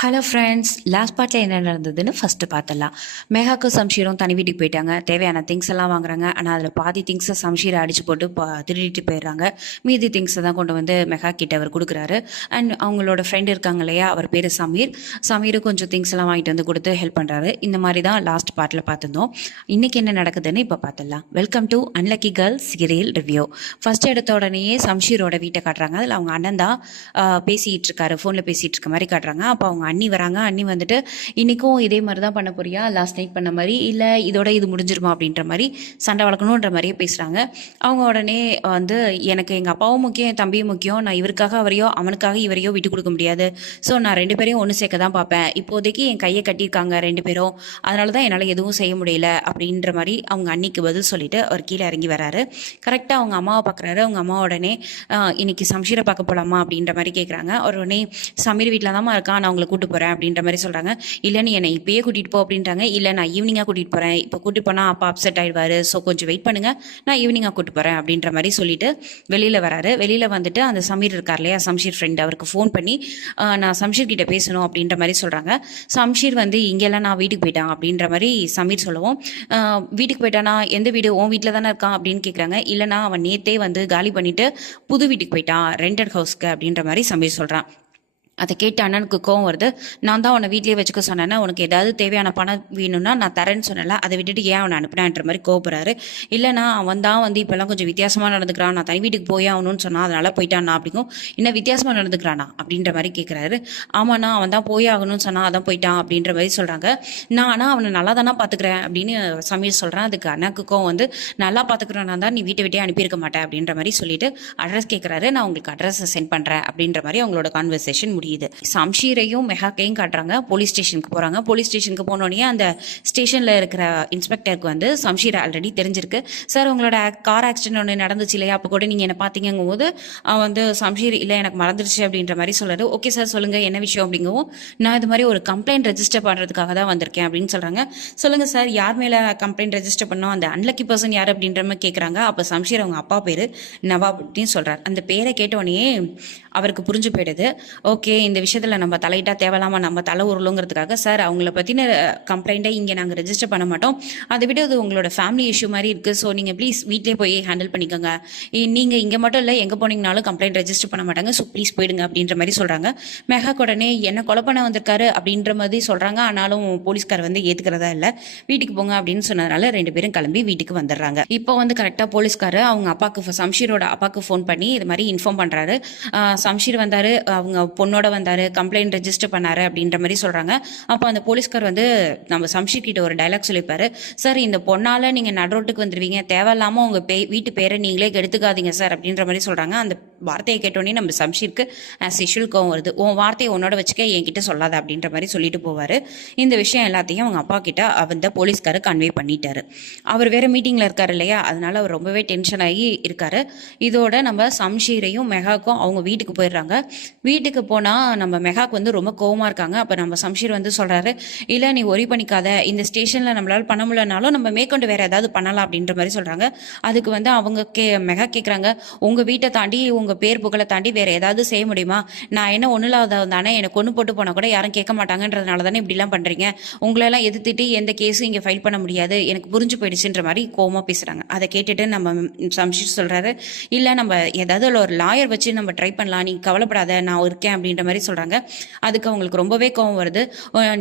Hello friends, last பார்ட்டில் என்ன நடந்ததுன்னு ஃபஸ்ட்டு பார்த்துடலாம். மேகாக்கும் சம்ஷீரும் தனி வீட்டுக்கு போயிட்டாங்க. தேவையான திங்ஸ் எல்லாம் வாங்குறாங்க. ஆனால் அதில் பாதி திங்ஸை சம்ஷீரை அடிச்சு போட்டு திருடிட்டு போயிடுறாங்க. மீதி திங்ஸை தான் கொண்டு வந்து மெகா கிட்ட அவர் கொடுக்குறாரு. அண்ட் அவங்களோட ஃப்ரெண்ட் இருக்காங்க இல்லையா, அவர் பேர் சமீர். சமீரும் கொஞ்சம் திங்ஸ் எல்லாம் வாங்கிட்டு வந்து கொடுத்து ஹெல்ப் பண்ணுறாரு. இந்த மாதிரி தான் லாஸ்ட் பார்ட்டில் பார்த்துருந்தோம். இன்றைக்கி என்ன நடக்குதுன்னு இப்போ பார்த்துடலாம். Welcome to unlucky girl serial review. First எடுத்த உடனேயே சம்ஷீரோட வீட்டை காட்டுறாங்க. அதில் அவங்க அண்ணன் தான் பேசிகிட்டு இருக்காரு, ஃபோனில் பேசிகிட்டு இருக்க மாதிரி காட்டுறாங்க. அப்போ அவங்க அண்ணி வராங்க. அண்ணி வந்துட்டு இன்றைக்கும் இதே மாதிரி தான் பண்ண போறியா, லாஸ்ட் நைட் பண்ண மாதிரி, இல்லை இதோட இது முடிஞ்சிருமா அப்படின்ற மாதிரி சண்டை வளர்க்கணுன்ற மாதிரியே பேசுகிறாங்க. அவங்க உடனே வந்து எனக்கு எங்கள் அப்பாவும் முக்கியம், என் தம்பியும் முக்கியம், நான் இவருக்காக அவரையோ அவனுக்காக இவரையோ விட்டு கொடுக்க முடியாது. ஸோ நான் ரெண்டு பேரையும் ஒன்று சேர்க்க தான் பார்ப்பேன். இப்போதைக்கு என் கையை கட்டியிருக்காங்க ரெண்டு பேரும், அதனால தான் என்னால் எதுவும் செய்ய முடியல அப்படின்ற மாதிரி அவங்க அன்னிக்கு பதில் சொல்லிட்டு அவர் கீழே இறங்கி வராரு. கரெக்டாக அவங்க அம்மாவை பார்க்குறாரு. அவங்க அம்மா உடனே இன்னைக்கு சம்ஷீரை பார்க்க போகலாமா அப்படின்ற மாதிரி கேட்குறாங்க. அவர் உடனே சமீர் வீட்டில் தான்மா இருக்கான், நான் உங்களை கூட்டு போகிறேன் அப்படின்ற மாதிரி சொல்கிறாங்க. இல்லை நீ என்னை இப்பயே கூட்டிகிட்டு போ அப்படின்றாங்க. இல்லை நான் ஈவினிங்காக கூட்டிகிட்டு போகிறேன், இப்போ கூட்டிட்டு போனால் அப்பா அப்செட் ஆகிடுவார், ஸோ கொஞ்சம் வெயிட் பண்ணுங்கள், நான் ஈவினிங்காக கூட்டு போகிறேன் அப்படின்ற மாதிரி சொல்லிட்டு வெளியில் வராரு. வெளியில் வந்துட்டு அந்த சமீர் இருக்கார் இல்லையா, சம்ஷீர் ஃப்ரெண்ட், அவருக்கு ஃபோன் பண்ணி நான் சம்ஷீர் கிட்ட பேசணும் அப்படின்ற மாதிரி சொல்கிறாங்க. சம்ஷீர் வந்து இங்கெல்லாம் நான் வீட்டுக்கு போயிட்டான் அப்படின்ற மாதிரி சமீர் சொல்லவும், வீட்டுக்கு போயிட்டானா, எந்த வீடு, உன் வீட்டில் தானே இருக்கான் அப்படின்னு கேட்குறாங்க. இல்லைனா அவன் நேற்றே வந்து காலி பண்ணிவிட்டு புது வீட்டுக்கு போயிட்டான், ரெண்டட் ஹவுஸ்க்கு அப்படின்ற மாதிரி சமீர் சொல்கிறான். அதை கேட்டு அண்ணனுக்கு கோவம் வருது. நான் தான் உன்னை வீட்லேயே வச்சுக்க சொன்னேன்னா, உனக்கு ஏதாவது தேவையான பணம் வேணும்னா நான் தரேன்னு சொன்னல, அதை விட்டுட்டு ஏன் அவனை அனுப்பினான்ற மாதிரி கோவப்படுறாரு. இல்லைனா அவன் தான் வந்து இப்போல்லாம் கொஞ்சம் வித்தியாசமாக நடந்துக்கிறான், நான் தனி வீட்டுக்கு போய் ஆகணும்னு சொன்னால் அதனால் போயிட்டானா அப்படிங்கும். இன்னும் வித்தியாசமாக நடந்துக்கிறானா அப்படின்ற மாதிரி கேட்குறாரு. ஆமாண்ணா அவன் தான் போய் ஆகணும்னு சொன்னால் அதான் போயிட்டான் அப்படின்ற மாதிரி சொல்கிறாங்க. நான் ஆனால் அவனை நல்லா தானே பார்த்துக்கிறேன் அப்படின்னு சமீர் சொல்கிறேன். அதுக்கு அண்ணாக்கு கோவம் வந்து, நல்லா பார்த்துக்கிறேன்னா தான் நீ வீட்டை விட்டே அனுப்பியிருக்க மாட்டேன் அப்படின்ற மாதிரி சொல்லிட்டு அட்ரஸ் கேட்குறாரு. நான் உங்களுக்கு அட்ரஸை சென்ட் பண்ணுறேன் அப்படின்ற மாதிரி அவங்களோட கான்வர்சேஷன் முடியுது. சம்ஷீரையும் மெஹாக்கையும் காட்டுறாங்க. போலீஸ் ஸ்டேஷனுக்கு போறாங்க. போலீஸ் ஸ்டேஷனுக்கு போனோடனே அந்த ஸ்டேஷன்ல இருக்கிற இன்ஸ்பெக்டருக்கு வந்து சம்ஷீர் ஆல்ரெடி தெரிஞ்சிருக்கு. சார் உங்களோட கார் ஆக்சிடென்ட் ஒன்று நடந்துச்சு இல்லையா, அப்போ கூட நீங்க என்ன பார்த்தீங்கும் போது வந்து சம்ஷீர் இல்லை எனக்கு மறந்துடுச்சு அப்படின்ற மாதிரி சொல்றாரு. ஓகே சார் சொல்லுங்க என்ன விஷயம் அப்படிங்கவும், நான் இது மாதிரி ஒரு கம்ப்ளைண்ட் ரெஜிஸ்டர் பண்றதுக்காக தான் வந்திருக்கேன் அப்படின்னு சொல்றாங்க. சொல்லுங்க சார் யார் மேல கம்ப்ளைண்ட் ரெஜிஸ்டர் பண்ணோம், அந்த அன்லக்கி பர்சன் யார் அப்படின்ற மாதிரி கேட்குறாங்க. அப்போ சம்ஷீர் அவங்க அப்பா பேரு நவாப் அப்படின்னு சொல்றாரு. அந்த பேரை கேட்டோடனே அவருக்கு புரிஞ்சு போயிடுது. ஓகே இந்த விஷயத்தில் நம்ம தலையிட்டா தேவையில்லாமல் நம்ம தலை உருளுங்கிறதுக்காக, சார் அவங்கள பற்றின கம்ப்ளைண்ட்டை இங்கே நாங்கள் ரெஜிஸ்டர் பண்ண மாட்டோம், அதை விட அது உங்களோட ஃபேமிலி இஷ்யூ மாதிரி இருக்குது, ஸோ நீங்கள் ப்ளீஸ் வீட்டிலே போய் ஹேண்டில் பண்ணிக்கோங்க, நீங்கள் இங்கே மட்டும் இல்லை எங்கே போனீங்கனாலும் கம்ப்ளைண்ட் ரெஜிஸ்டர் பண்ண மாட்டாங்க, ஸோ ப்ளீஸ் போயிடுங்க அப்படின்ற மாதிரி சொல்கிறாங்க. மெகா உடனே என்ன கொலை பண்ண வந்திருக்காரு அப்படின்ற மாதிரி சொல்கிறாங்க. ஆனாலும் போலீஸ்கார் வந்து ஏற்றுக்கிறதா இல்லை, வீட்டுக்கு போங்க அப்படின்னு சொன்னதுனால ரெண்டு பேரும் கிளம்பி வீட்டுக்கு வந்துடுறாங்க. இப்போ வந்து கரெக்டாக போலீஸ்கார் அவங்க அப்பாவுக்கு, சம்ஷீரோட அப்பாவுக்கு ஃபோன் பண்ணி இது மாதிரி இன்ஃபார்ம் பண்ணுறாரு. சம்ஷீர் வந்தார், அவங்க பொண்ணோட வந்தார், கம்ப்ளைண்ட் ரெஜிஸ்டர் பண்ணாரு அப்படின்ற மாதிரி சொல்கிறாங்க. அப்போ அந்த போலீஸ்கார் வந்து நம்ம சம்ஷீர் கிட்ட ஒரு டைலாக் சொல்லியிருப்பாரு. சார் இந்த பொண்ணால் நீங்கள் நடுரோட்டுக்கு வந்துடுவீங்க, தேவையில்லாமல் உங்கள் வீட்டு பேரை நீங்களே கெடுத்துக்காதீங்க சார் அப்படின்ற மாதிரி சொல்கிறாங்க. அந்த வார்த்தையை கேட்டோன்னே நம்ம சம்ஷீருக்கு ஆஸ் யூஷுவல் கோவம் வருது. உன் வார்த்தையை உன்னோட வச்சுக்க, என்கிட்ட சொல்லாத அப்படின்ற மாதிரி சொல்லிட்டு போவார். இந்த விஷயம் எல்லாத்தையும் அவங்க அப்பா கிட்ட அந்த போலீஸ்காரர் கன்வே பண்ணிட்டாரு. அவர் வேற மீட்டிங்கில் இருக்காரு இல்லையா, அதனால அவர் ரொம்பவே டென்ஷன் ஆகி இருக்காரு. இதோட நம்ம சம்ஷீரையும் மெகாக்கும் அவங்க வீட்டுக்கு போயிடுறாங்க. வீட்டுக்கு போனால் நம்ம மெகாக்கு வந்து ரொம்ப கோவமாக இருக்காங்க. அப்போ நம்ம சம்ஷீர் வந்து சொல்கிறாரு, இல்லை நீ ஒரி பண்ணிக்காத, இந்த ஸ்டேஷனில் நம்மளால் பண்ண முடியலனாலும் நம்ம மேற்கொண்டு வேறு ஏதாவது பண்ணலாம் அப்படின்ற மாதிரி சொல்கிறாங்க. அதுக்கு வந்து அவங்க மெகா கேட்குறாங்க, உங்கள் வீட்டை தாண்டி உங்கள் பேர் புகழை தாண்டி வேறு ஏதாவது செய்ய முடியுமா, நான் என்ன ஒன்றும் இல்லாத தானே, எனக்கு ஒன்று போட்டு போனால் கூட யாரும் கேட்க மாட்டாங்கன்றதுனால தானே இப்படிலாம் பண்ணுறீங்க, உங்களெல்லாம் எதிர்த்துட்டு எந்த கேஸும் இங்கே ஃபைல் பண்ண முடியாது, எனக்கு புரிஞ்சு போயிடுச்சுன்ற மாதிரி கோவமாக பேசுகிறாங்க. அதை கேட்டுட்டு நம்ம சம்ஷீர் சொல்கிறாரு, இல்லை நம்ம ஏதாவது ஒரு லாயர் வச்சு நம்ம ட்ரை பண்ணலாம், நீ கவலைப்படாத நான் இருக்கேன் அப்படின்ற மாதிரி சொல்கிறாங்க. அதுக்கு அவங்களுக்கு ரொம்பவே கோவம் வருது.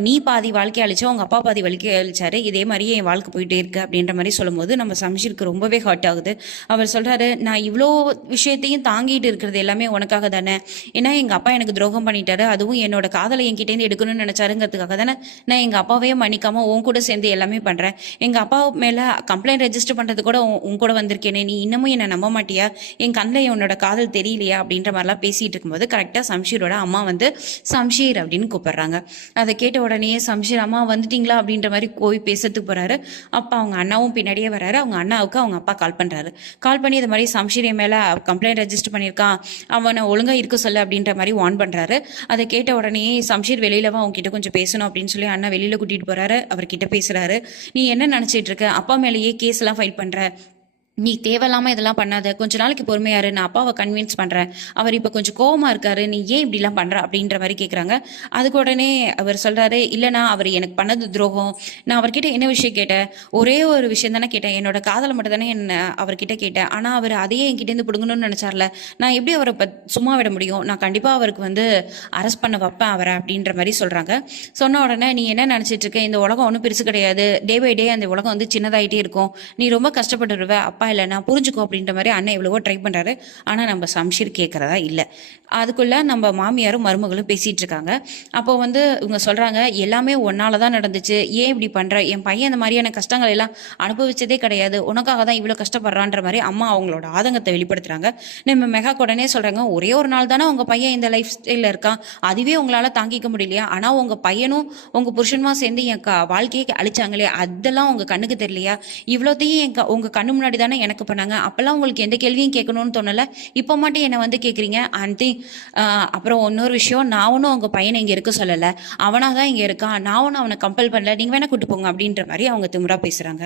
நீ பாதி வாழ்க்கை அழிச்சா உங்கள் அப்பா பாதி வாழ்க்கை அழிச்சாரு, இதே மாதிரியே என் வாழ்க்கை போயிட்டே இருக்கு அப்படின்ற மாதிரி சொல்லும்போது நம்ம சம்ஷீருக்கு ரொம்பவே ஹர்ட் ஆகுது. அவர் சொல்கிறாரு, நான் இவ்வளோ விஷயத்தையும் தாங்கிட்டு இருக்கிறது எல்லாமே உனக்காக தானே, ஏன்னா எங்கள் அப்பா எனக்கு துரோகம் பண்ணிட்டாரு, அதுவும் என்னோட காதலை என்கிட்டேருந்து எடுக்கணும்னு நினச்சாருங்கிறதுக்காக தானே நான் எங்கள் அப்பாவையே மன்னிக்காமல் உன் கூட சேர்ந்து எல்லாமே பண்ணுறேன், எங்கள் அப்பா மேலே கம்ப்ளைண்ட் ரெஜிஸ்டர் பண்ணுறது கூட உன் கூட வந்திருக்கேனே, நீ இன்னமும் என்னை நம்ப மாட்டியா, என் கண்ணில் உன்னோட காதல் தெரியலையா அப்படின்ற மாதிரிலாம் பேசிகிட்டு இருக்கும்போது கரெக்டாக சம்ஷீரோட அம்மா வந்து சம்ஷீர் அப்படின்னு கூப்பிடுறாங்க. அதை கேட்ட உடனே சம்ஷீர் அம்மா வந்துட்டீங்களா அப்படின்ற மாதிரி போய் பேசுறதுக்கு போறாரு. அப்போ அவங்க அண்ணாவும் பின்னாடியே வராரு. அவங்க அண்ணாவுக்கு அவங்க அப்பா கால் பண்றாரு. கால் பண்ணி இது மாதிரி சம்ஷீர் மேல கம்ப்ளைண்ட் ரெஜிஸ்டர் பண்ணியிருக்கான், அவனை ஒழுங்கா இருக்க சொல்லு அப்படின்ற மாதிரி வார்ன் பண்றாரு. அதை கேட்ட உடனே சம்ஷீர் வெளியிலவா அவங்க கிட்ட கொஞ்சம் பேசணும் அப்படின்னு சொல்லி அண்ணா வெளியில கூட்டிட்டு போறாரு. அவர்கிட்ட பேசுறாரு. நீ என்ன நினைச்சிட்டு இருக்க, அப்பா மேலேயே கேஸ் எல்லாம் ஃபைல் பண்ற, நீ தேவையில்லாமல் இதெல்லாம் பண்ணாத, கொஞ்ச நாளைக்கு பொறுமையாரு, நான் அப்பாவை கன்வின்ஸ் பண்ணுறேன், அவர் இப்போ கொஞ்சம் கோவமாக இருக்காரு, நீ ஏன் இப்படிலாம் பண்ணுற அப்படின்ற மாதிரி கேட்குறாங்க. அதுக்கு உடனே அவர் சொல்கிறாரு, இல்லைனா அவர் எனக்கு பண்ணது துரோகம், நான் அவர்கிட்ட என்ன விஷயம் கேட்டேன், ஒரே ஒரு விஷயம் தானே கேட்டேன், என்னோட காதலை மட்டும் தானே என்ன அவர்கிட்ட கேட்டேன், ஆனால் அவர் அதையே என்கிட்டேருந்து பிடுங்கணும்னு நினச்சார்ல, நான் எப்படி அவரை சும்மா விட முடியும், நான் கண்டிப்பாக அவருக்கு வந்து அரெஸ்ட் பண்ண வைப்பேன் அவரை அப்படின்ற மாதிரி சொல்கிறாங்க. சொன்ன உடனே நீ என்ன நினச்சிட்டு இருக்க, இந்த உலகம் ஒன்றும் பெருசு கிடையாது, டே பை டே அந்த உலகம் வந்து சின்னதாகிட்டே இருக்கும், நீ ரொம்ப கஷ்டப்பட்டுருவ, அப்பா இல்லை நான் புரிஞ்சுக்கோ அப்படின்ற மாதிரி அண்ணன் எவ்வளவோ ட்ரை பண்ணுறாரு. ஆனால் நம்ம சம்ஷீர் கேட்குறதா இல்லை. அதுக்குள்ளே நம்ம மாமியாரும் மருமகளும் பேசிகிட்டு இருக்காங்க. அப்போ வந்து இவங்க சொல்கிறாங்க, எல்லாமே ஒன்னால தான் நடந்துச்சு, ஏன் இப்படி பண்ணுற, என் பையன் இந்த மாதிரியான கஷ்டங்கள் எல்லாம் அனுபவிச்சதே கிடையாது, உனக்காக தான் இவ்வளோ கஷ்டப்படுறான்ற மாதிரி அம்மா அவங்களோட ஆதங்கத்தை வெளிப்படுத்துகிறாங்க. நம்ம மெகா உடனே சொல்கிறாங்க, ஒரே ஒரு நாள் தானே உங்கள் பையன் இந்த லைஃப் ஸ்டைலில் இருக்கான், அதுவே உங்களால் தாங்கிக்க முடியலையா, ஆனால் உங்கள் பையனும் உங்கள் புருஷனுமா சேர்ந்து என் வாழ்க்கையை அழிச்சாங்களே, அதெல்லாம் உங்கள் கண்ணுக்கு தெரியலையா, இவ்வளோத்தையும் உங்கள் கண்ணு முன்னாடி தானே எனக்கு பண்ணாங்க, அப்போல்லாம் உங்களுக்கு எந்த கேள்வியும் கேட்கணும்னு தோணலை, இப்போ மட்டும் என்னை வந்து கேட்குறீங்க ஆண்டி. அப்புறம் இன்னொரு விஷயம், நான் ஒன்றும் உங்கள் பையனை இங்கே இருக்க சொல்லலை, அவனாக தான் இங்கே இருக்கான், நான் ஒன்றும் அவனை கம்பல் பண்ணல, நீங்கள் வேணால் கூட்டு போங்க அப்படின்ற மாதிரி அவங்க திமுறா பேசுகிறாங்க.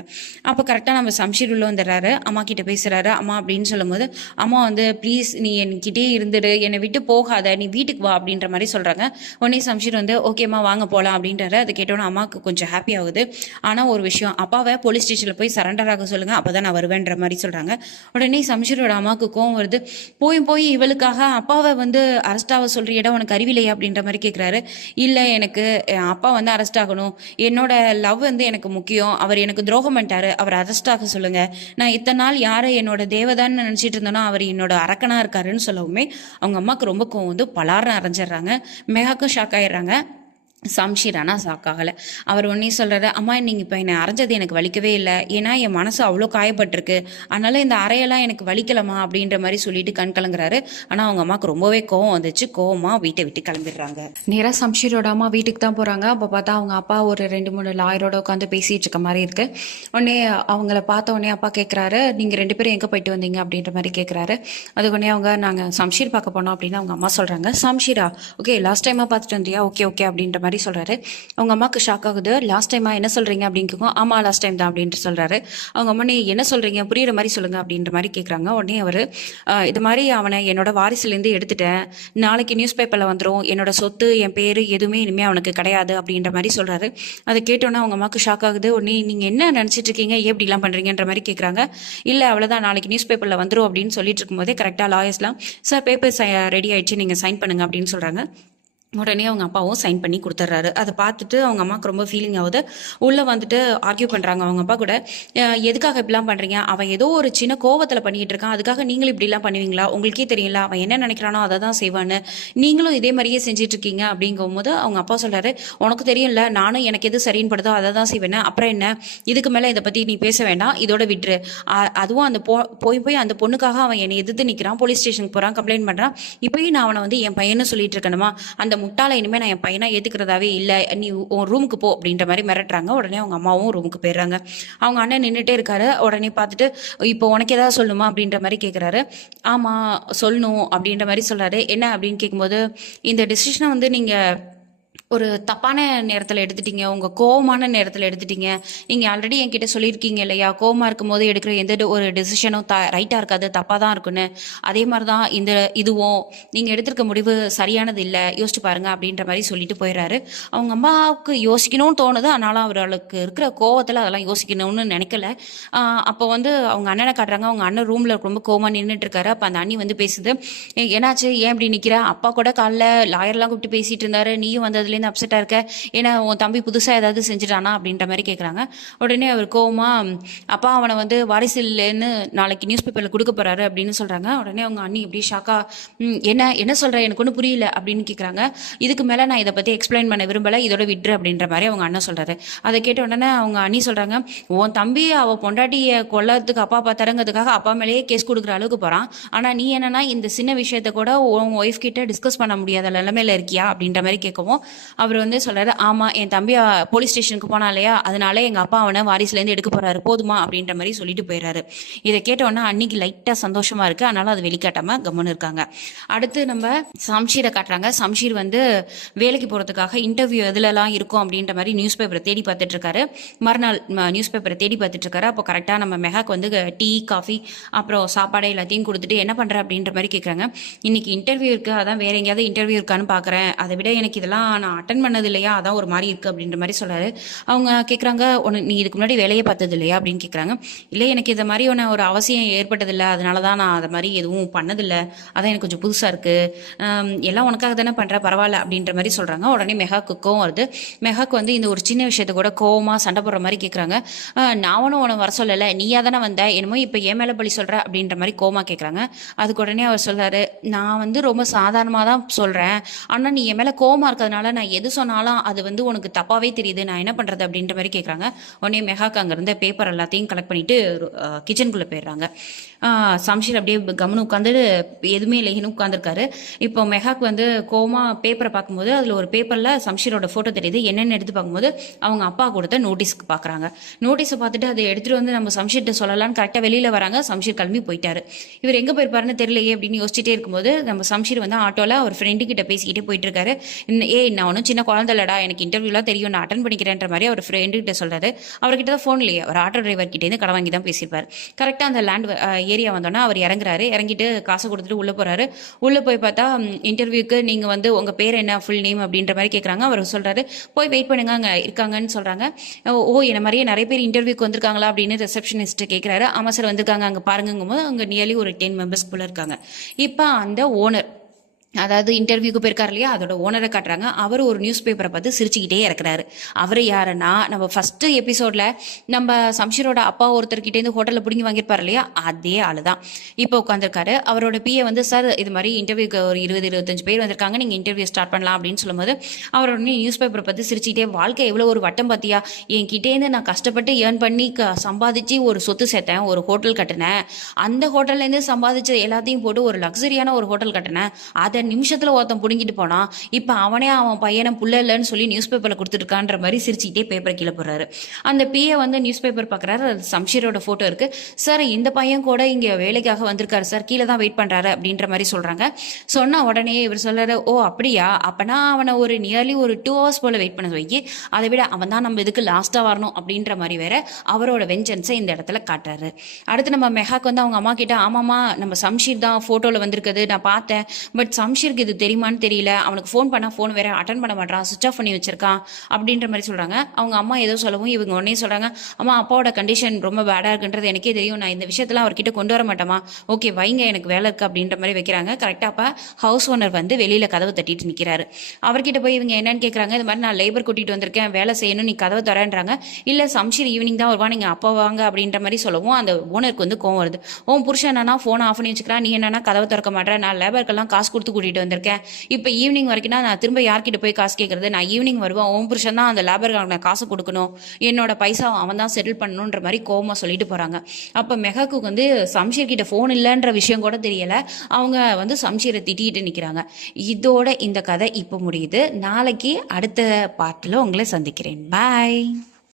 அப்போ கரெக்டாக நம்ம சம்ஷீர் உள்ள வந்துடுறாரு, அம்மா கிட்ட பேசுகிறாரு. அம்மா அப்படின்னு சொல்லும்போது அம்மா வந்து, ப்ளீஸ் நீ என்கிட்டே இருந்துடு, என்னை விட்டு போகாத, நீ வீட்டுக்கு வா அப்படின்ற மாதிரி சொல்கிறாங்க. உடனே சம்ஷீர் வந்து, ஓகேம்மா வாங்க போகலாம் அப்படின்றாரு. அதை கேட்டோன்னே அம்மாவுக்கு கொஞ்சம் ஹாப்பி ஆகுது. ஆனால் ஒரு விஷயம், அப்பாவை போலீஸ் ஸ்டேஷனில் போய் சரண்டர் ஆக சொல்லுங்கள், அப்போ தான் நான் வருவேன்ற மாதிரி சொல்கிறாங்க. உடனே சம்ஷீரோட அம்மாவுக்கு கோவம் வருது. போய் இவளுக்காக அப்பாவை வந்து அரெஸ்ட் ஆக சொல்கிறியடா, உனக்கு அறிவில்லையா அப்படின்ற மாதிரி கேட்குறாரு. இல்லை, எனக்கு அப்பா வந்து அரெஸ்ட் ஆகணும், என்னோட லவ் வந்து எனக்கு முக்கியம், அவர் எனக்கு துரோகம் பண்ணிட்டாரு, அவர் அரெஸ்ட் ஆக சொல்லுங்க, நான் இத்தனை நாள் யாரை என்னோட தேவதான்னு நினச்சிட்டு இருந்தேனோ அவர் என்னோட அரக்கனாக இருக்காருன்னு சொல்லவுமே அவங்க அம்மாவுக்கு ரொம்ப கோவம் வந்து பலார்னு அரைஞ்சிடுறாங்க. மெகாக்கும் ஷாக் ஆயிடுறாங்க. சம்ஷீர் ஆனால் சாக்காகலை. அவர் ஒன்றே சொல்கிறாரு, அம்மா நீங்கள் இப்போ என்னை அரைஞ்சது எனக்கு வலிக்கவே இல்லை, ஏன்னா என் மனசு அவ்வளோ காயப்பட்டிருக்கு, அதனால் இந்த அறையெல்லாம் எனக்கு வலிக்கலாமா அப்படின்ற மாதிரி சொல்லிட்டு கண் கலங்குறாரு. ஆனால் அவங்க அம்மாவுக்கு ரொம்பவே கோவம் வந்துச்சு. கோவமாக வீட்டை விட்டு கிளம்பிடுறாங்க. நேராக சம்ஷீரோட அம்மா வீட்டுக்கு தான் போகிறாங்க. அப்போ பார்த்தா அவங்க அப்பா ஒரு 2-3 லாயரோட உட்காந்து பேசிகிட்டு இருக்க மாதிரி இருக்குது. உடனே அவங்கள பார்த்த உடனே அப்பா கேட்குறாரு, நீங்கள் 2 பேரும் எங்கே போயிட்டு வந்தீங்க அப்படின்ற மாதிரி கேட்குறாரு. அது உடனே அவங்க, நாங்கள் சம்ஷீர் பார்க்க போனோம் அப்படின்னு அவங்க அம்மா சொல்கிறாங்க. சம்ஷீரா, ஓகே லாஸ்ட் டைமாக பார்த்துட்டு வந்தியா, ஓகே அப்படின்ற மாதிரி சொல்கிறாரு. அவங்க அம்மாவுக்கு ஷாக் ஆகுது. லாஸ்ட் டைமா என்ன சொல்கிறீங்க அப்படின்னு கேட்கும். ஆமாம் லாஸ்ட் டைம் தான் அப்படின்ட்டு சொல்கிறாரு. அவங்க அம்மா, நீ என்ன சொல்கிறீங்க, புரியுற மாதிரி சொல்லுங்கள் அப்படின்ற மாதிரி கேட்குறாங்க. உடனே அவர், இது மாதிரி அவனை என்னோட வாரிசுலேருந்து எடுத்துட்டேன், நாளைக்கு நியூஸ் பேப்பரில் வந்துடும், என்னோட சொத்து என் பேர் எதுவுமே இனிமேல் அவனுக்கு கிடையாது அப்படின்ற மாதிரி சொல்கிறாரு. அதை கேட்டோன்னே அவங்க அம்மாவுக்கு ஷாக் ஆகுது. உடனே நீங்கள் என்ன நினச்சிட்டு இருக்கீங்க, எப்படிலாம் பண்ணுறீங்கன்ற மாதிரி கேட்குறாங்க. இல்லை அவ்வளோதான், நாளைக்கு நியூஸ் பேப்பரில் வந்துடும் அப்படின்னு சொல்லிட்டு இருக்கும்போதே கரெக்டாக லாயர்ஸ்லாம், சார் பேப்பர்ஸ் ரெடி ஆகிடுச்சு, நீங்கள் சைன் பண்ணுங்க அப்படின்னு சொல்கிறாங்க. உடனே அவங்க அப்பாவும் சைன் பண்ணி கொடுத்துட்றாரு. அதை பார்த்துட்டு அவங்க அம்மாவுக்கு ரொம்ப ஃபீலிங் ஆகுது. உள்ளே வந்துட்டு ஆர்கியூ பண்ணுறாங்க அவங்க அப்பா கூட. எதுக்காக இப்படிலாம் பண்ணுறீங்க, அவன் ஏதோ ஒரு சின்ன கோவத்தில் பண்ணிகிட்டு இருக்கான், அதுக்காக நீங்களும் இப்படிலாம் பண்ணுவீங்களா, உங்களுக்கே தெரியல அவன் என்ன நினைக்கிறானோ அதை தான் செய்வான்னு, நீங்களும் இதே மாதிரியே செஞ்சிட்ருக்கீங்க அப்படிங்கும்போது அவங்க அப்பா சொல்கிறாரு, உனக்கு தெரியும்ல நானும் எனக்கு எது சரின்னு படுதோ அதை தான் செய்வேன், அப்புறம் என்ன, இதுக்கு மேலே இதை பற்றி நீ பேச வேண்டாம், இதோட விட்டுரு. அதுவும் அந்த போய் அந்த பொண்ணுக்காக அவன் என்னை எதிர்த்து நிற்கிறான், போலீஸ் ஸ்டேஷனுக்கு போகிறான், கம்ப்ளைண்ட் பண்ணுறான், இப்போயும் நான் அவனை வந்து என் பையன்னு சொல்லிட்டு இருக்கணுமா, அந்த முட்டாளை இனிமேல் நான் என் பையனா ஏற்றுக்கிறதாவே இல்லை, நீ உன் ரூமுக்கு போ அப்படின்ற மாதிரி மிரட்டுறாங்க. உடனே அவங்க அம்மாவும் ரூமுக்கு போயிடுறாங்க. அவங்க அண்ணன் நின்றுட்டே இருக்காரு. உடனே பார்த்துட்டு, இப்போ உனக்கு ஏதாவது சொல்லணுமா அப்படின்ற மாதிரி கேட்குறாரு. ஆமாம் சொல்லணும் அப்படின்ற மாதிரி சொல்கிறாரு. என்ன அப்படின்னு கேட்கும்போது, இந்த டெசிஷனை வந்து நீங்கள் ஒரு தப்பான நேரத்தில் எடுத்துட்டீங்க, உங்கள் கோவமான நேரத்தில் எடுத்துட்டீங்க, நீங்கள் ஆல்ரெடி என்கிட்ட சொல்லியிருக்கீங்க இல்லையா, கோவமாக இருக்கும்போது எடுக்கிற எந்த ஒரு டெசிஷனும் ரைட்டாக இருக்காது, தப்பாக தான் இருக்குன்னு, அதே மாதிரி தான் இதுவும் நீங்கள் எடுத்திருக்க முடிவு சரியானது இல்லை, யோசிச்சு பாருங்கள் அப்படின்ற மாதிரி சொல்லிட்டு போயிடுறாரு. அவங்க அம்மாவுக்கு யோசிக்கணும்னு தோணுது, ஆனாலும் அவர்களுக்கு இருக்கிற கோவத்தில் அதெல்லாம் யோசிக்கணும்னு நினைக்கல. அப்போ வந்து அவங்க அண்ணனை காட்டுறாங்க. அவங்க அண்ணன் ரூமில் ரொம்ப கோவமாக நின்றுட்டு இருக்காரு. அப்போ அந்த அண்ணி வந்து பேசுது, என்னாச்சு, ஏன் இப்படி நிற்கிற, அப்பா கூட காலைல லாயர்லாம் கூப்பிட்டு பேசிகிட்டு இருந்தாரு, நீயும் வந்ததுலேருந்து அப்செட்டாக இருக்க, ஏன்னா உன் தம்பி புதுசாக ஏதாவது செஞ்சுட்டானா அப்படின்ற மாதிரி கேட்குறாங்க. உடனே அவர் கோவமா, அப்பா அவனை வந்து வாரிசு இல்லைன்னு நாளைக்கு நியூஸ் பேப்பரில் கொடுக்க போகிறாரு அப்படின்னு சொல்கிறாங்க. உடனே அவங்க அண்ணி எப்படி ஷாக்கா, என்ன சொல்கிற, எனக்கு ஒன்றும் புரியல அப்படின்னு கேட்குறாங்க. இதுக்கு மேலே நான் இதை பற்றி எக்ஸ்பிளைன் பண்ண விரும்பலை, இதோட விட்ரு அப்படின்ற மாதிரி அவங்க அண்ணன் சொல்கிறாரு. அதை கேட்ட உடனே அவங்க அண்ணி சொல்கிறாங்க, உன் தம்பி அவள் பொண்டாட்டியை கொல்லறதுக்கு அப்பா பார்த்தாருங்கிறதுக்காக அப்பா மேலேயே கேஸ் கொடுக்குற அளவுக்கு போகிறான், ஆனால் நீ என்னன்னா இந்த சின்ன விஷயத்த கூட உன் ஒய்ஃப் கிட்ட டிஸ்கஸ் பண்ண முடியாத நிலைமையில இருக்கியா அப்படின்ற மாதிரி கேட்கவும் அவர் வந்து சொல்கிறாரு, ஆமாம் என் தம்பி போலீஸ் ஸ்டேஷனுக்கு போனா இல்லையா, அதனால எங்கள் அப்பா அவனை வாரிசுலேருந்து எடுக்க போகிறாரு, போதுமா அப்படின்ற மாதிரி சொல்லிட்டு போயிடுறாரு. இதை கேட்டோன்னா அன்னைக்கு லைட்டாக சந்தோஷமாக இருக்குது, அதனால அதை வெளிக்காட்டாமல் கம்முன்னு இருக்காங்க. அடுத்து நம்ம சம்ஷீரை காட்டுறாங்க. சம்ஷீர் வந்து வேலைக்கு போகிறதுக்காக இன்டர்வியூ எதுலலாம் இருக்கும் அப்படின்ற மாதிரி நியூஸ் பேப்பரை தேடி பார்த்துட்டு இருக்காரு. மறுநாள் நியூஸ் பேப்பரை தேடி பார்த்துட்டு இருக்காரு. அப்போ கரெக்டாக நம்ம மெஹாக்கு வந்து டீ காஃபி அப்புறம் சாப்பாடு எல்லாத்தையும் கொடுத்துட்டு என்ன பண்ணுற அப்படின்ற மாதிரி கேட்குறாங்க. இன்னைக்கு இன்டர்வியூ இருக்குது, அதான் வேற எங்கேயாவது இன்டர்வியூ இருக்கான்னு பார்க்குறேன், அதை விட எனக்கு இதெல்லாம் நான் அட்டன் பண்ணது இல்லையா, அதான் ஒரு மாதிரி இருக்குது அப்படின்ற மாதிரி சொல்கிறாரு. அவங்க கேட்குறாங்க, நீ இதுக்கு முன்னாடி வேலையே பார்த்தது இல்லையா அப்படின்னு கேட்குறாங்க. இல்லை எனக்கு இதை மாதிரி ஒரு அவசியம் ஏற்பட்டதில்லை, அதனால தான் நான் அதை மாதிரி எதுவும் பண்ணதில்லை, அதான் எனக்கு கொஞ்சம் புதுசாக இருக்குது, எல்லாம் உனக்காக தானே பண்ணுற, பரவாயில்ல அப்படின்ற மாதிரி சொல்கிறாங்க. உடனே மெஹாக்கு கோவம் வருது. மெஹாக்கு வந்து இந்த ஒரு சின்ன விஷயத்த கூட கோவமாக சண்டை போடுற மாதிரி கேட்குறாங்க. நான் ஒன்றும் உன வர சொல்லலை, நீயா தானே வந்த, என்னமோ இப்போ ஏன் மேலே பழி சொல்கிற அப்படின்ற மாதிரி கோவமாக கேட்குறாங்க. அதுக்கு உடனே அவர் சொல்கிறாரு, நான் வந்து ரொம்ப சாதாரணமாக தான் சொல்கிறேன், ஆனால் நீ என் மேலே கோவமாக இருக்கிறதுனால நான் எது சொன்னாலும் அது வந்து உனக்கு தப்பாகவே தெரியுது, நான் என்ன பண்ணுறது அப்படின்ற மாதிரி கேட்குறாங்க. உடனே மெஹாக்கு அங்கேருந்து பேப்பர் எல்லாத்தையும் கலெக்ட் பண்ணிவிட்டு கிச்சனுக்குள்ளே போயிடுறாங்க. சம்ஷீர் அப்படியே கவனம் உட்காந்து எதுவுமே இல்லைன்னு உட்காந்துருக்காரு. இப்போ மெஹாக் வந்து கோமா பேப்பரை பார்க்கும்போது அதில் ஒரு பேப்பரில் சம்ஷீரோட ஃபோட்டோ தெரியுது. என்னென்னு எடுத்து பார்க்கும்போது அவங்க அப்பா கொடுத்த நோட்டீஸ்க்கு பார்க்குறாங்க. நோட்டீஸை பார்த்துட்டு அதை எடுத்துகிட்டு வந்து நம்ம சம்ஷீர்கிட்ட சொல்லலான்னு கரெக்டாக வெளியில் வராங்க. சம்ஷீர் கிளம்பி போயிட்டாரு. இவர் எங்கே போயிருப்பாருன்னு தெரியலையே அப்படின்னு யோசிச்சுட்டே இருக்கும்போது நம்ம சம்ஷீர் வந்து ஆட்டோவில் அவர் ஃப்ரெண்டு கிட்ட பேசிக்கிட்டே போயிட்டு இருக்காரு. நான் ஒன்றும் சின்ன குழந்தைலடா, எனக்கு இன்டர்வியூலாம் தெரியும், நான் அட்டன் பண்ணிக்கிறேன்ற மாதிரி அவர் ஃப்ரெண்டு கிட்ட சொல்கிறாரு. அவர்கிட்ட தான் ஃபோன் இல்லையே, அவர் ஆட்டோ டிரைவர் கிட்டேருந்து கடை வாங்கி தான் பேசியிருப்பார். கரெக்டாக அந்த லேண்ட் ஏரியா வந்தோன்னா அவர் இறங்குறாரு. இறங்கிட்டு காசை கொடுத்துட்டு உள்ளே போகிறாரு. உள்ளே போய் பார்த்தா இன்டர்வியூக்கு நீங்கள் வந்து உங்கள் பேர் என்ன, ஃபுல் நேம் அப்படின்ற மாதிரி கேட்குறாங்க. அவர் சொல்கிறாரு, போய் வெயிட் பண்ணுங்க, அங்கே இருக்காங்கன்னு சொல்கிறாங்க. என்ன மாதிரியே நிறைய பேர் இன்டர்வியூக்கு வந்திருக்காங்களா அப்படின்னு ரிசப்ஷனிஸ்ட் கேட்குறாரு. ஆமாம் சார் வந்திருக்காங்க, அங்கே பாருங்கும் போது அங்கே நியர்லி ஒரு 10 மெம்பர்ஸ்க்குள்ளே இருக்காங்க. இப்போ அந்த ஓனர், அதாவது இன்டர்வியூக்கு போயிருக்காரு இல்லையா, அதோட ஓனரை காட்டுறாங்க. அவர் ஒரு நியூஸ் பேப்பரை பார்த்து சிரிச்சுக்கிட்டே இருக்கிறாரு. அவர் யாருன்னா நம்ம ஃபர்ஸ்ட் எபிசோட்ல நம்ம சம்ஷீரோட அப்பா ஒருத்தர்கிட்டேருந்து ஹோட்டலில் பிடிங்கி வாங்கியிருப்பார் இல்லையா, அதே ஆளு தான் இப்போ உட்காந்துருக்காரு. அவரோட பிஏ வந்து, சார் இது மாதிரி இன்டர்வியூக்கு ஒரு 20-25 பேர் வந்திருக்காங்க, நீங்கள் இன்டர்வியூ ஸ்டார்ட் பண்ணலாம் அப்படின்னு சொல்லும்போது அவரோட நியூஸ் பேப்பரை பார்த்து சிரிச்சுக்கிட்டே, வாழ்க்கை எவ்வளோ ஒரு வட்டம் பார்த்தியா, என்கிட்டேருந்து நான் கஷ்டப்பட்டு ஏர்ன் பண்ணி சம்பாதிச்சு ஒரு சொத்து சேர்த்தேன், ஒரு ஹோட்டல் கட்டினேன், அந்த ஹோட்டல்லேருந்து சம்பாதிச்ச எல்லாத்தையும் போட்டு ஒரு லக்ஸரியான ஒரு ஹோட்டல் கட்டினேன், அதை நிமிஷத்துல ஒருத்தன் புடுங்கிட்டு போனா, இப்ப அவனே அவன் பையனை புள்ள இல்லைன்னு சொல்லி நியூஸ் பேப்பர்ல கொடுத்துருக்கான்ற மாதிரி சிரிச்சுக்கிட்டே பேப்பரை கீழே போடுறாரு. அந்த பிஏ வந்து நியூஸ் பேப்பர் பார்க்குறாரு. அது சம்ஷீரோட போட்டோ இருக்கு. சார் இந்த பையன் கூட இங்க வேலைக்காக வந்திருக்காரு சார், கீழே தான் வெயிட் பண்றாரு அப்படின்ற மாதிரி சொல்றாங்க. சொன்ன உடனே இவர் சொல்றாரு, ஓ அப்படியா, அப்பனா அவனை ஒரு நியர்லி ஒரு 2 hours போல வெயிட் பண்ண வைக்கி, அதை விட அவன் தான் நம்ம இதுக்கு லாஸ்டா வரணும் அப்படின்ற மாதிரி வேற அவரோட வெஞ்சன்ஸை இந்த இடத்துல காட்டுறாரு. அடுத்து நம்ம மெஹாக்கு வந்து அவங்க அம்மா கிட்ட, ஆமாமா நம்ம சம்ஷீர் தான் போட்டோல வந்திருக்குது, நான் பார்த்தேன், பட் சம்ஷீருக்கு இது தெரியுமான்னு தெரியல, அவனுக்கு ஃபோன் பண்ணால் ஃபோன் வேற அட்டன் பண்ண மாட்டான், சுவிச் ஆஃப் பண்ணி வச்சிருக்கான் அப்படின்ற மாதிரி சொல்கிறாங்க. அவங்க அம்மா ஏதோ சொல்லவும் இவங்க உடனே சொல்கிறாங்க, அம்மா அப்பாவோட கண்டிஷன் ரொம்ப பேடாக இருக்குன்றது எனக்கே தெரியும், நான் இந்த விஷயத்தெல்லாம் அவர்கிட்ட கொண்டு வர மாட்டேமா, ஓகே வைங்க எனக்கு வேலை இருக்குது அப்படின்ற மாதிரி வைக்கிறாங்க. கரெக்டாக அப்போ ஹவுஸ் ஓனர் வந்து வெளியில் கதவை தட்டிட்டு நிற்கிறாரு. அவர்கிட்ட போய் இவங்க என்னன்னு கேட்குறாங்க. இது மாதிரி நான் லேபர் கூட்டிகிட்டு வந்திருக்கேன், வேலை செய்யணும், நீ கதவை தரேன்றாங்க. இல்லை சம்ஷீர் ஈவினிங் தான் வருவா, நீங்கள் அப்பா வாங்க அப்படின்ற மாதிரி சொல்லவும் அந்த ஓனருக்கு வந்து கோவம் வருது. உன் புருஷன் என்னன்னா ஃபோனை ஆஃப் பண்ணி வச்சுக்கிறான், நீ என்னன்னா கதவை திறக்க மாட்டேன், நான் லேபருக்கெல்லாம் காசு கொடுத்து கூட்டிகிட்டு வந்திருக்கேன், இப்போ ஈவினிங் வரைக்கும் நான் திரும்ப யார்கிட்ட போய் காசு கேட்கறது, நான் ஈவினிங் வருவேன், ஓம் புருஷன் தான் அந்த லேபருக்கு நான் காசு கொடுக்கணும், என்னோட பைசா அவன் தான் செட்டில் பண்ணணுன்ற மாதிரி கோவமா சொல்லிட்டு போறாங்க. அப்போ மெஹாக்கு வந்து சம்ஷீர் கிட்ட ஃபோன் இல்லைன்ற விஷயம் கூட தெரியல, அவங்க வந்து சம்ஷீரை திட்டிகிட்டு நிற்கிறாங்க. இதோட இந்த கதை இப்போ முடியுது. நாளைக்கு அடுத்த பார்ட்டில் உங்களை சந்திக்கிறேன். பாய்.